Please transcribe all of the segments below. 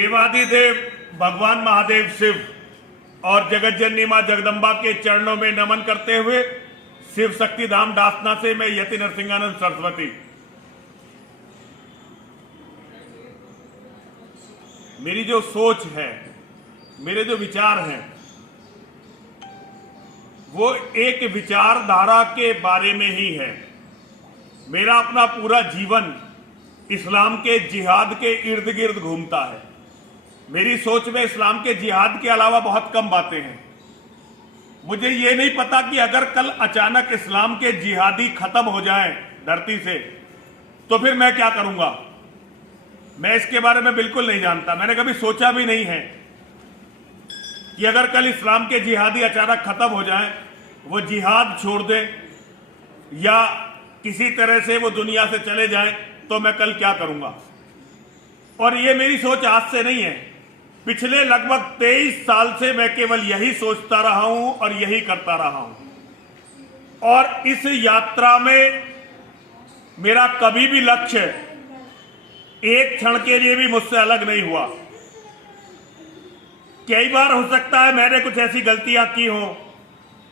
देवाधिदेव भगवान महादेव शिव और जगत जननी मां जगदम्बा के चरणों में नमन करते हुए शिव शक्ति धाम दासना से मैं यति नरसिंहानंद सरस्वती मेरी जो सोच है, मेरे जो विचार हैं, वो एक विचारधारा के बारे में ही है। मेरा अपना पूरा जीवन इस्लाम के जिहाद के इर्द गिर्द घूमता है। मेरी सोच में इस्लाम के जिहाद के अलावा बहुत कम बातें हैं। मुझे ये नहीं पता कि अगर कल अचानक इस्लाम के जिहादी खत्म हो जाएं धरती से तो फिर मैं क्या करूंगा। मैं इसके बारे में बिल्कुल नहीं जानता। मैंने कभी सोचा भी नहीं है कि अगर कल इस्लाम के जिहादी अचानक खत्म हो जाएं, वो जिहाद छोड़ दें या किसी तरह से वो दुनिया से चले जाएं, तो मैं कल क्या करूंगा। और ये मेरी सोच आज से नहीं है। पिछले लगभग 23 साल से मैं केवल यही सोचता रहा हूं और यही करता रहा हूं। और इस यात्रा में मेरा कभी भी लक्ष्य एक क्षण के लिए भी मुझसे अलग नहीं हुआ। कई बार हो सकता है मैंने कुछ ऐसी गलतियां की हों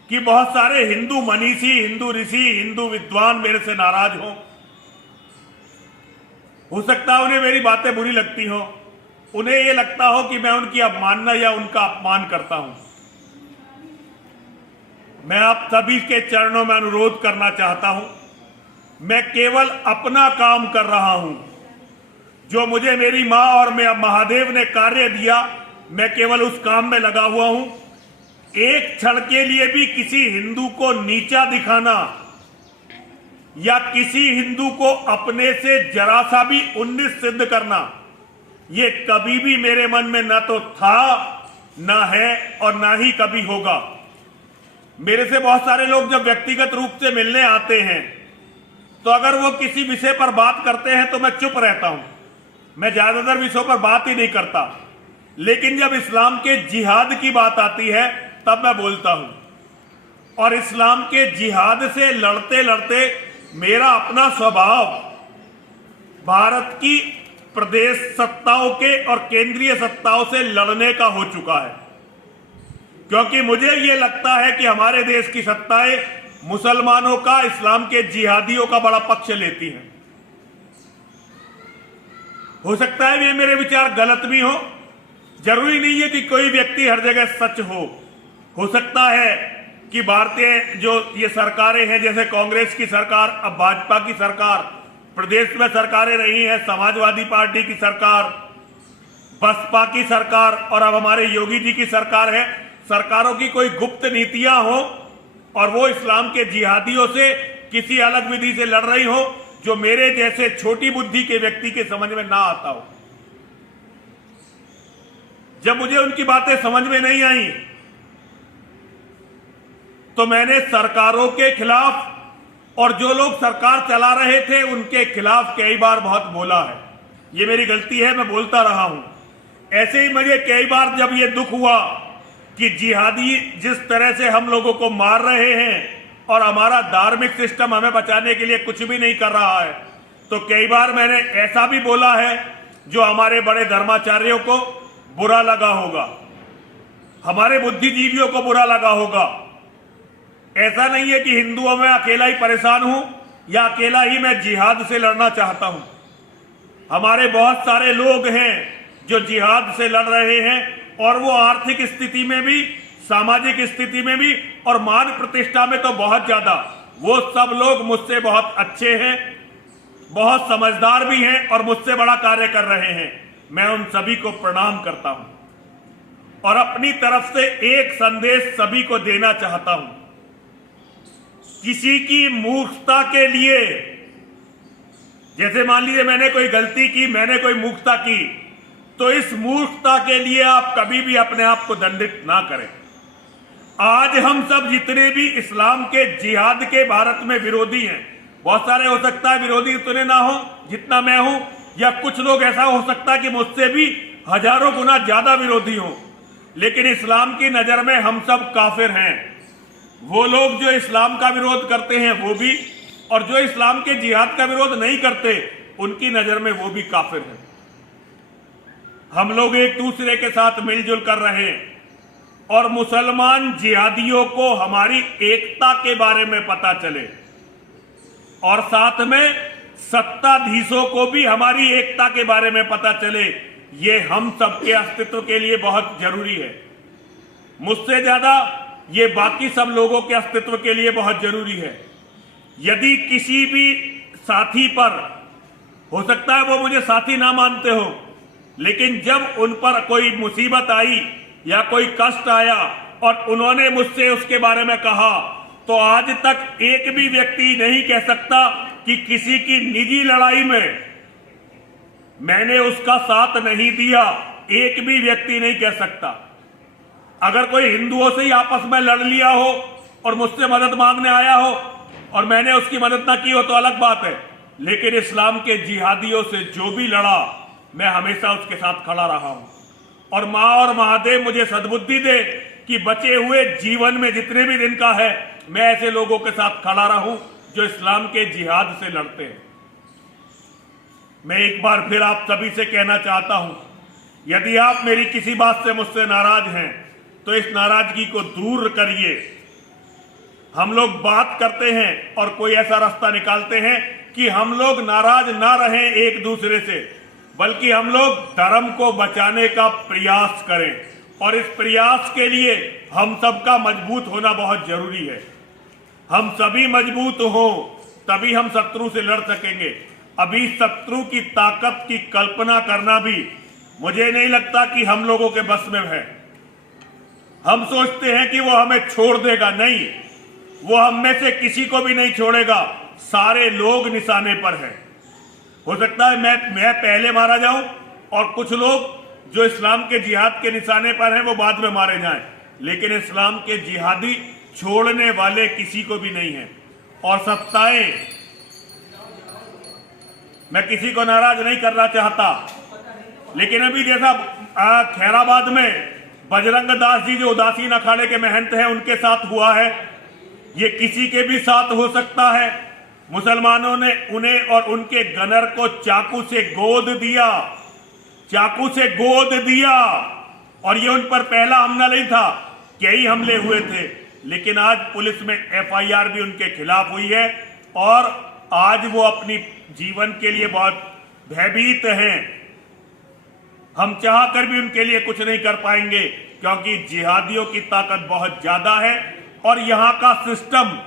कि बहुत सारे हिंदू मनीषी, हिंदू ऋषि, हिंदू विद्वान मेरे से नाराज हों। हो सकता है उन्हें मेरी बातें बुरी लगती हों, उन्हें यह लगता हो कि मैं उनकी अवमानना या उनका अपमान करता हूं। मैं आप सभी के चरणों में अनुरोध करना चाहता हूं, मैं केवल अपना काम कर रहा हूं। जो मुझे मेरी मां और मैं महादेव ने कार्य दिया, मैं केवल उस काम में लगा हुआ हूं। एक क्षण के लिए भी किसी हिंदू को नीचा दिखाना या किसी हिंदू को अपने से जरा सा भी उन्नीस सिद्ध करना, ये कभी भी मेरे मन में न तो था, न है और न ही कभी होगा। मेरे से बहुत सारे लोग जब व्यक्तिगत रूप से मिलने आते हैं तो अगर वो किसी विषय पर बात करते हैं तो मैं चुप रहता हूं। मैं ज्यादातर विषयों पर बात ही नहीं करता। लेकिन जब इस्लाम के जिहाद की बात आती है तब मैं बोलता हूं। और इस्लाम के जिहाद से लड़ते लड़ते मेरा अपना स्वभाव भारत की प्रदेश सत्ताओं के और केंद्रीय सत्ताओं से लड़ने का हो चुका है। क्योंकि मुझे यह लगता है कि हमारे देश की सत्ताएं मुसलमानों का, इस्लाम के जिहादियों का बड़ा पक्ष लेती हैं। हो सकता है ये मेरे विचार गलत भी हो। जरूरी नहीं है कि कोई व्यक्ति हर जगह सच हो सकता है कि भारतीय जो ये सरकारें हैं, जैसे कांग्रेस की सरकार, अब भाजपा की सरकार, प्रदेश में सरकारें रही हैं, समाजवादी पार्टी की सरकार, बसपा की सरकार और अब हमारे योगी जी की सरकार है, सरकारों की कोई गुप्त नीतियां हो और वो इस्लाम के जिहादियों से किसी अलग विधि से लड़ रही हो जो मेरे जैसे छोटी बुद्धि के व्यक्ति के समझ में ना आता हो। जब मुझे उनकी बातें समझ में नहीं आई तो मैंने सरकारों के खिलाफ और जो लोग सरकार चला रहे थे उनके खिलाफ कई बार बहुत बोला है। ये मेरी गलती है, मैं बोलता रहा हूं। ऐसे ही मुझे कई बार जब ये दुख हुआ कि जिहादी जिस तरह से हम लोगों को मार रहे हैं और हमारा धार्मिक सिस्टम हमें बचाने के लिए कुछ भी नहीं कर रहा है, तो कई बार मैंने ऐसा भी बोला है जो हमारे बड़े धर्माचार्यों को बुरा लगा होगा, हमारे बुद्धिजीवियों को बुरा लगा होगा। ऐसा नहीं है कि हिंदुओं में अकेला ही परेशान हूं या अकेला ही मैं जिहाद से लड़ना चाहता हूं। हमारे बहुत सारे लोग हैं जो जिहाद से लड़ रहे हैं और वो आर्थिक स्थिति में भी, सामाजिक स्थिति में भी और मान प्रतिष्ठा में तो बहुत ज्यादा। वो सब लोग मुझसे बहुत अच्छे हैं, बहुत समझदार भी हैं और मुझसे बड़ा कार्य कर रहे हैं। मैं उन सभी को प्रणाम करता हूं और अपनी तरफ से एक संदेश सभी को देना चाहता हूं। किसी की मूर्खता के लिए, जैसे मान लीजिए मैंने कोई गलती की, मैंने कोई मूर्खता की, तो इस मूर्खता के लिए आप कभी भी अपने आप को दंडित ना करें। आज हम सब जितने भी इस्लाम के जिहाद के भारत में विरोधी हैं, बहुत सारे हो सकता है विरोधी उतने ना हो जितना मैं हूं, या कुछ लोग ऐसा हो सकता है कि मुझसे भी हजारों गुना ज्यादा विरोधी हो, लेकिन इस्लाम की नजर में हम सब काफिर हैं। वो लोग जो इस्लाम का विरोध करते हैं वो भी, और जो इस्लाम के जिहाद का विरोध नहीं करते उनकी नजर में वो भी काफिर हैं। हम लोग एक दूसरे के साथ मिलजुल कर रहे हैं और मुसलमान जिहादियों को हमारी एकता के बारे में पता चले और साथ में सत्ताधीशों को भी हमारी एकता के बारे में पता चले। ये हम सबके अस्तित्व के लिए बहुत जरूरी है। मुझसे ज्यादा ये बाकी सब लोगों के अस्तित्व के लिए बहुत जरूरी है। यदि किसी भी साथी पर, हो सकता है वो मुझे साथी ना मानते हो, लेकिन जब उन पर कोई मुसीबत आई या कोई कष्ट आया और उन्होंने मुझसे उसके बारे में कहा, तो आज तक एक भी व्यक्ति नहीं कह सकता कि किसी की निजी लड़ाई में मैंने उसका साथ नहीं दिया। एक भी व्यक्ति नहीं कह सकता। अगर कोई हिंदुओं से ही आपस में लड़ लिया हो और मुझसे मदद मांगने आया हो और मैंने उसकी मदद ना की हो तो अलग बात है, लेकिन इस्लाम के जिहादियों से जो भी लड़ा, मैं हमेशा उसके साथ खड़ा रहा हूं। और मां और महादेव मुझे सद्बुद्धि दे कि बचे हुए जीवन में जितने भी दिन का है, मैं ऐसे लोगों के साथ खड़ा रहूं जो इस्लाम के जिहाद से लड़ते हैं। मैं एक बार फिर आप सभी से कहना चाहता हूं, यदि आप मेरी किसी बात से मुझसे नाराज हैं तो इस नाराजगी को दूर करिए। हम लोग बात करते हैं और कोई ऐसा रास्ता निकालते हैं कि हम लोग नाराज ना रहें एक दूसरे से, बल्कि हम लोग धर्म को बचाने का प्रयास करें। और इस प्रयास के लिए हम सबका मजबूत होना बहुत जरूरी है। हम सभी मजबूत हो तभी हम शत्रु से लड़ सकेंगे। अभी शत्रु की ताकत की कल्पना करना भी मुझे नहीं लगता कि हम लोगों के बस में है। हम सोचते हैं कि वो हमें छोड़ देगा, नहीं, वो हम में से किसी को भी नहीं छोड़ेगा। सारे लोग निशाने पर हैं। हो सकता है मैं पहले मारा जाऊं और कुछ लोग जो इस्लाम के जिहाद के निशाने पर हैं वो बाद में मारे जाएं, लेकिन इस्लाम के जिहादी छोड़ने वाले किसी को भी नहीं है। और सत्ताएं, मैं किसी को नाराज नहीं करना चाहता, लेकिन अभी जैसा खैराबाद में बजरंग दास जी जो उदासीन अखाड़े के महंत हैं उनके साथ हुआ है, ये किसी के भी साथ हो सकता है। मुसलमानों ने उन्हें और उनके गनर को चाकू से गोद दिया, चाकू से गोद दिया, और ये उन पर पहला हमला नहीं था, कई हमले हुए थे। लेकिन आज पुलिस में एफआईआर भी उनके खिलाफ हुई है और आज वो अपनी जीवन के लिए बहुत भयभीत हैं। हम चाहकर भी उनके लिए कुछ नहीं कर पाएंगे, क्योंकि जिहादियों की ताकत बहुत ज्यादा है। और यहाँ का सिस्टम,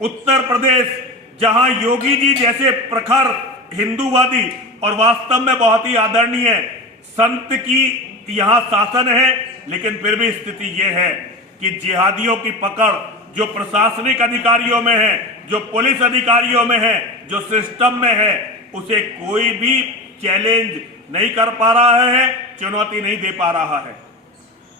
उत्तर प्रदेश, जहां योगी जी जैसे प्रखर हिंदूवादी और वास्तव में बहुत ही आदरणीय संत की यहाँ शासन है, लेकिन फिर भी स्थिति यह है कि जिहादियों की पकड़ जो प्रशासनिक अधिकारियों में है, जो पुलिस अधिकारियों में है, जो सिस्टम में है, उसे कोई भी चैलेंज नहीं कर पा रहा है, चुनौती नहीं दे पा रहा है।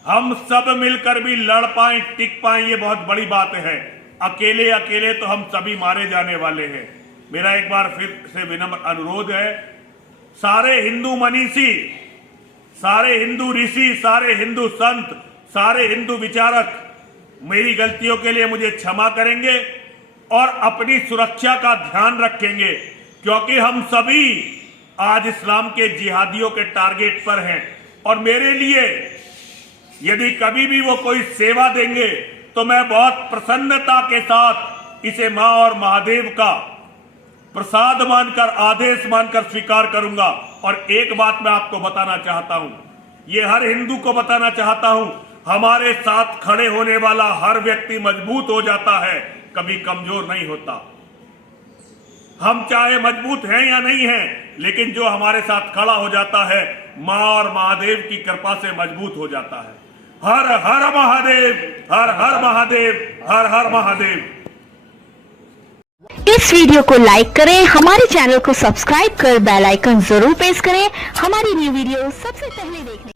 हम सब मिलकर भी लड़ पाएं, टिक पाएं, ये बहुत बड़ी बात है। अकेले अकेले तो हम सभी मारे जाने वाले हैं। मेरा एक बार फिर से विनम्र अनुरोध है, सारे हिंदू मनीषी, सारे हिंदू ऋषि, सारे हिंदू संत, सारे हिंदू विचारक मेरी गलतियों के लिए मुझे क्षमा करेंगे और अपनी सुरक्षा का ध्यान रखेंगे, क्योंकि हम सभी आज इस्लाम के जिहादियों के टारगेट पर हैं। और मेरे लिए यदि कभी भी वो कोई सेवा देंगे तो मैं बहुत प्रसन्नता के साथ इसे मां और महादेव का प्रसाद मानकर, आदेश मानकर स्वीकार करूंगा। और एक बात मैं आपको बताना चाहता हूं, ये हर हिंदू को बताना चाहता हूं, हमारे साथ खड़े होने वाला हर व्यक्ति मजबूत हो जाता है, कभी कमजोर नहीं होता। हम चाहे मजबूत हैं या नहीं हैं, लेकिन जो हमारे साथ खड़ा हो जाता है, मां और महादेव की कृपा से मजबूत हो जाता है। हर हर महादेव, हर हर महादेव, हर हर महादेव। इस वीडियो को लाइक करें, हमारे चैनल को सब्सक्राइब कर बेल आइकन जरूर प्रेस करें हमारी न्यू वीडियो सबसे पहले देखने